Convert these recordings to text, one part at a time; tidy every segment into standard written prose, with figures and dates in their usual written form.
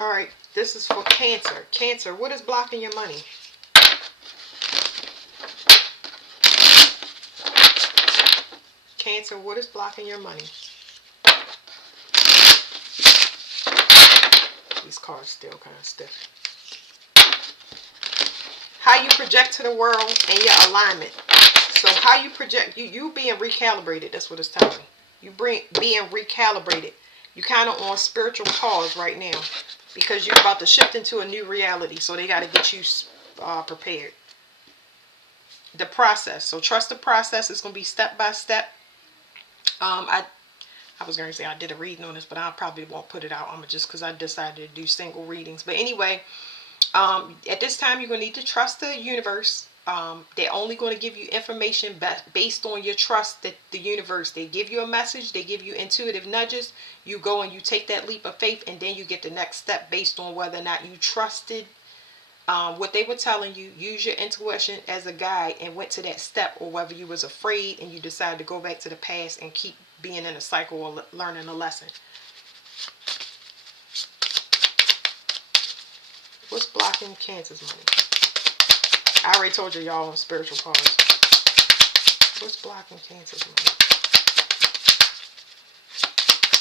All right, this is for Cancer. Cancer, what is blocking your money? Cancer, what is blocking your money? These cards still kind of stiff. How you project to the world and your alignment. So how you project, you being recalibrated, that's what it's telling me. You being recalibrated. You kind of on spiritual pause right now because you're about to shift into a new reality. So they got to get you prepared. The process. So trust the process. It's going to be step by step. I was going to say I did a reading on this, but I probably won't put it out. I'm just because I decided to do single readings. But anyway, at this time, you're going to need to trust the universe. They're only going to give you information based on your trust that the universe. They give you a message. They give you intuitive nudges. You go and you take that leap of faith, and then you get the next step based on whether or not you trusted what they were telling you. Use your intuition as a guide and went to that step, or whether you was afraid and you decided to go back to the past and keep being in a cycle or learning a lesson. What's blocking Cancer's money? I already told you y'all on spiritual pause. What's blocking Cancer's money?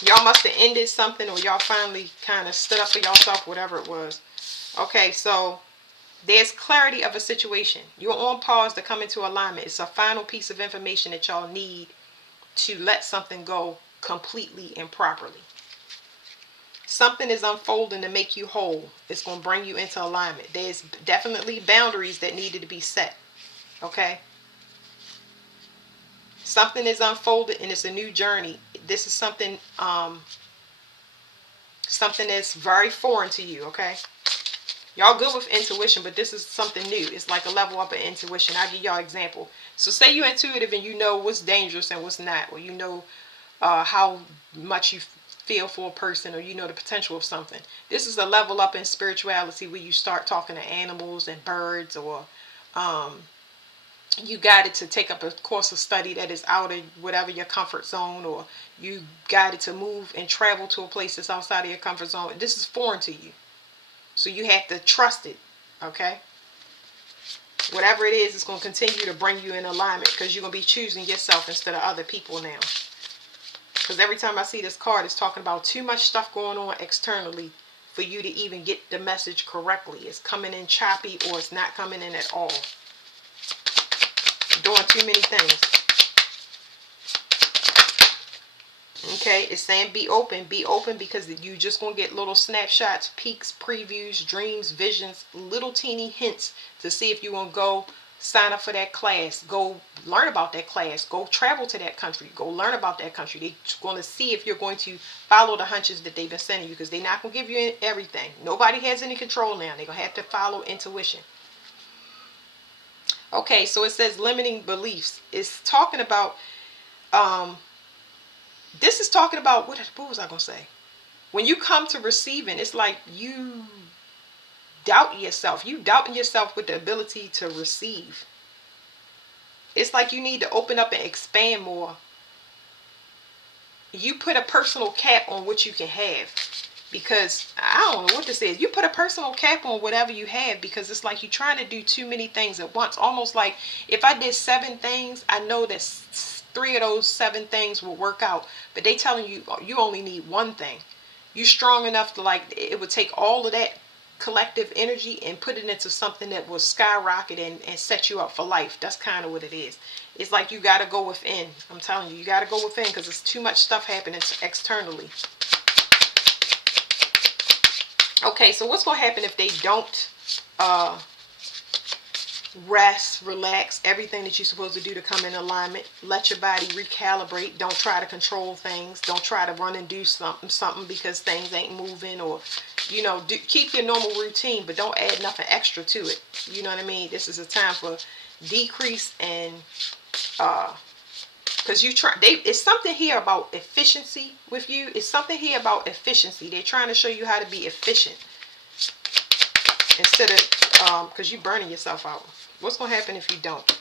Y'all must have ended something, or y'all finally kind of stood up for yourself, whatever it was. Okay, so there's clarity of a situation. You're on pause to come into alignment. It's a final piece of information that y'all need to let something go completely and properly. Something is unfolding to make you whole. It's going to bring you into alignment. There's definitely boundaries that needed to be set. Okay? Something is unfolded and it's a new journey. This is something something that's very foreign to you. Okay? Y'all good with intuition, but this is something new. It's like a level up of intuition. I'll give y'all an example. So say you're intuitive and you know what's dangerous and what's not, or you know how much you feel for a person, or you know the potential of something. This is a level up in spirituality where you start talking to animals and birds, or you guided to take up a course of study that is out of whatever your comfort zone, or you guided to move and travel to a place that's outside of your comfort zone. This is foreign to you. So you have to trust it, okay? Whatever it is, it's going to continue to bring you in alignment because you're going to be choosing yourself instead of other people now. Because every time I see this card, it's talking about too much stuff going on externally for you to even get the message correctly. It's coming in choppy, or it's not coming in at all. Doing too many things. Okay, it's saying be open. Be open because you just going to get little snapshots, peeks, previews, dreams, visions, little teeny hints to see if you want to go sign up for that class. Go learn about that class. Go travel to that country. Go learn about that country. They're going to see if you're going to follow the hunches that they've been sending you, because they're not going to give you everything. Nobody has any control now. They're going to have to follow intuition. Okay, so it says limiting beliefs. It's talking about this is talking about, what was I going to say? When you come to receiving, it's like you doubt yourself. You doubting yourself with the ability to receive. It's like you need to open up and expand more. You put a personal cap on what you can have, because I don't know what this is. You put a personal cap on whatever you have, because it's like you're trying to do too many things at once. Almost like if I did 7 things, I know that 3 of those 7 things will work out, but they telling you you only need 1 thing. You strong enough to, like, it would take all of that collective energy and put it into something that will skyrocket and set you up for life. That's kind of what it is. It's like you got to go within. I'm telling you, you got to go within, because there's too much stuff happening externally. Okay, so what's going to happen if they don't rest, relax, everything that you're supposed to do to come in alignment? Let your body recalibrate. Don't try to control things. Don't try to run and do something because things ain't moving, or keep your normal routine, but don't add nothing extra to it. You know what I mean? This is a time for decrease and because it's something here about efficiency with you. It's something here about efficiency. They're trying to show you how to be efficient instead of because you're burning yourself out. What's going to happen if you don't?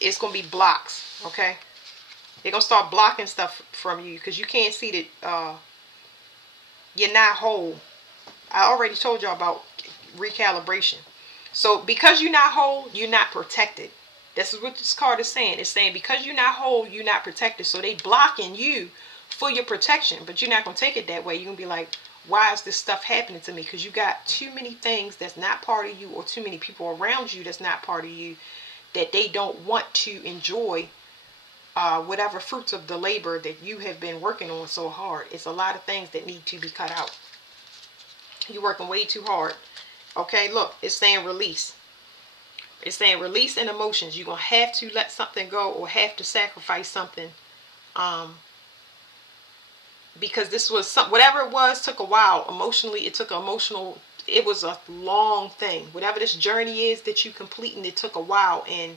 It's going to be blocks, okay? They're going to start blocking stuff from you because you can't see that you're not whole. I already told y'all about recalibration. So because you're not whole, you're not protected. This is what this card is saying. It's saying because you're not whole, you're not protected. So they blocking you for your protection, but you're not gonna take it that way. You're gonna be like, why is this stuff happening to me? Because you got too many things that's not part of you, or too many people around you that's not part of you, that they don't want to enjoy whatever fruits of the labor that you have been working on so hard. It's a lot of things that need to be cut out. You're working way too hard. Okay, look, it's saying release. It's saying release in emotions. You're going to have to let something go, or have to sacrifice something. Because this was whatever it was, took a while. Emotionally, it was a long thing. Whatever this journey is that you completing, it took a while, and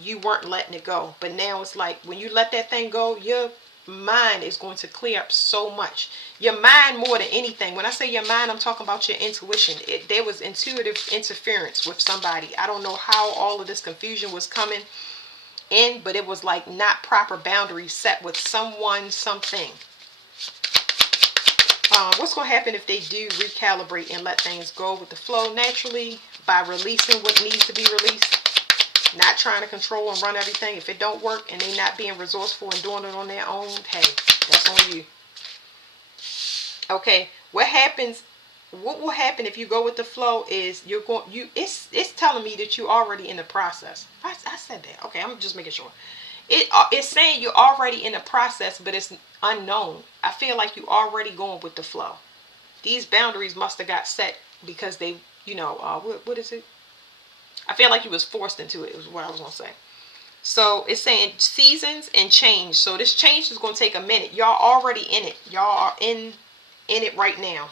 you weren't letting it go. But now it's like when you let that thing go, your mind is going to clear up so much. Your mind more than anything. When I say your mind, I'm talking about your intuition. There was intuitive interference with somebody. I don't know how all of this confusion was coming in, but it was like not proper boundaries set with someone, something. What's going to happen if they do recalibrate and let things go with the flow naturally by releasing what needs to be released? Not trying to control and run everything. If it don't work and they not being resourceful and doing it on their own, hey, that's on you. Okay, what will happen if you go with the flow is it's telling me that you're already in the process. I said that. Okay, I'm just making sure. It's saying you're already in the process, but it's unknown. I feel like you're already going with the flow. These boundaries must have got set because they, what is it? I feel like you was forced into it, is what I was going to say. So it's saying seasons and change. So this change is going to take a minute. Y'all already in it. Y'all are in it right now.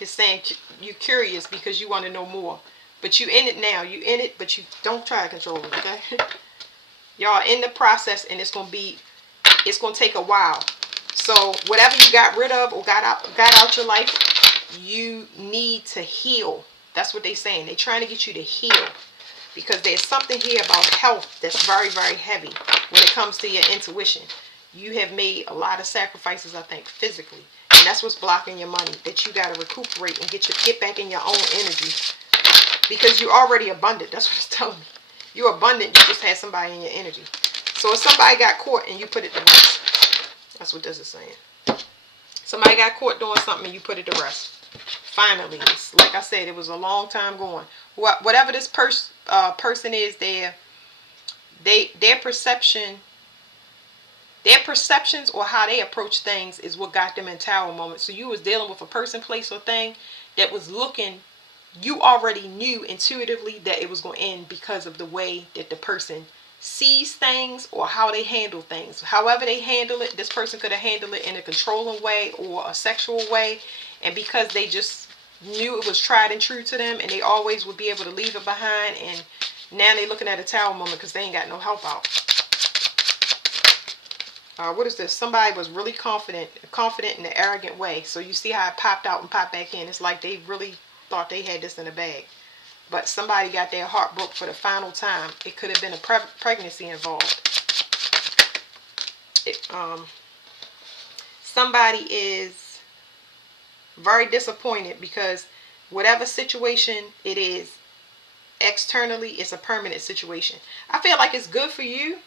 It's saying you're curious because you want to know more. But you in it now. You in it, but you don't try to control it, okay? Y'all in the process, and it's going to take a while. So whatever you got rid of or got out your life, you need to heal. That's what they're saying. They're trying to get you to heal. Because there's something here about health that's very, very heavy when it comes to your intuition. You have made a lot of sacrifices, I think, physically. And that's what's blocking your money. That you got to recuperate and get back in your own energy. Because you're already abundant. That's what it's telling me. You're abundant. You just had somebody in your energy. So if somebody got caught and you put it to rest. That's what this is saying. Somebody got caught doing something and you put it to rest. Finally, like I said, it was a long time going. Whatever this person is, their perceptions or how they approach things is what got them in tower moment. So you was dealing with a person, place, or thing that was looking. You already knew intuitively that it was going to end because of the way that the person sees things or how they handle things. However they handle it, this person could have handled it in a controlling way or a sexual way, and because they just knew it was tried and true to them, and they always would be able to leave it behind, and now they looking at a tower moment because they ain't got no help out. What is this? Somebody was really confident in an arrogant way. So you see how it popped out and popped back in. It's like they really thought they had this in a bag. But somebody got their heart broke for the final time. It could have been a pregnancy involved. Somebody is very disappointed because whatever situation it is, externally, it's a permanent situation. I feel like it's good for you.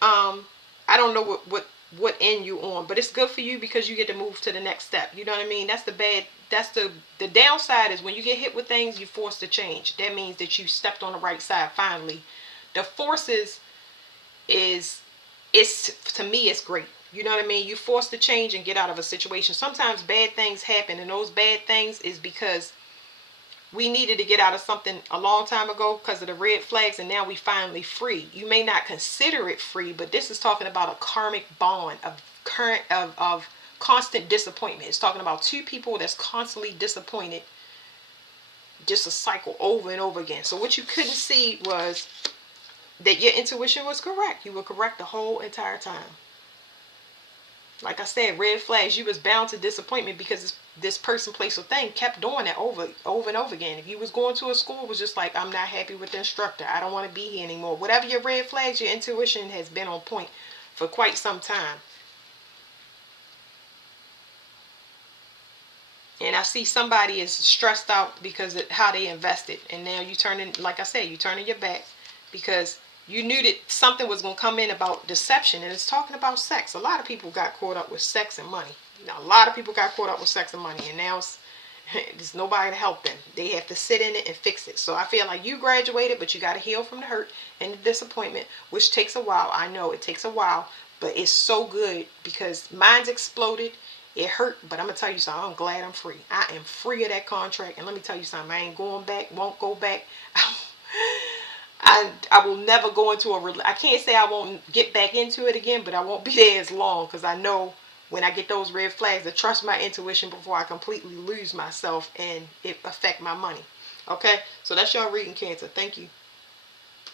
I don't know what end you on, but it's good for you because you get to move to the next step. You know what I mean? That's the downside is when you get hit with things, you're forced to change. That means that you stepped on the right side finally. The forces to me, it's great. You know what I mean? You're forced to change and get out of a situation. Sometimes bad things happen, and those bad things is because we needed to get out of something a long time ago because of the red flags, and now we finally free. You may not consider it free, but this is talking about a karmic bond of constant disappointment. It's talking about two people that's constantly disappointed, just a cycle over and over again. So what you couldn't see was that your intuition was correct. You were correct the whole entire time. Like I said, red flags, you was bound to disappointment because this person, place, or thing kept doing that over and over again. If you was going to a school, it was just like, I'm not happy with the instructor. I don't want to be here anymore. Whatever your red flags, your intuition has been on point for quite some time. And I see somebody is stressed out because of how they invested, and now you turning, like I said, you turning your back because you knew that something was going to come in about deception, and it's talking about sex. A lot of people got caught up with sex and money. Now, a lot of people got caught up with sex and money, and now there's nobody to help them. They have to sit in it and fix it. So I feel like you graduated, but you got to heal from the hurt and the disappointment, which takes a while. I know it takes a while, but it's so good because mine's exploded. It hurt, but I'm gonna tell you something. I'm glad I'm free. I am free of that contract, and let me tell you something. I ain't going back. Won't go back. I will never go into I can't say I won't get back into it again, but I won't be there as long because I know when I get those red flags to trust my intuition before I completely lose myself and it affect my money. Okay, so that's your reading, Cancer. Thank you.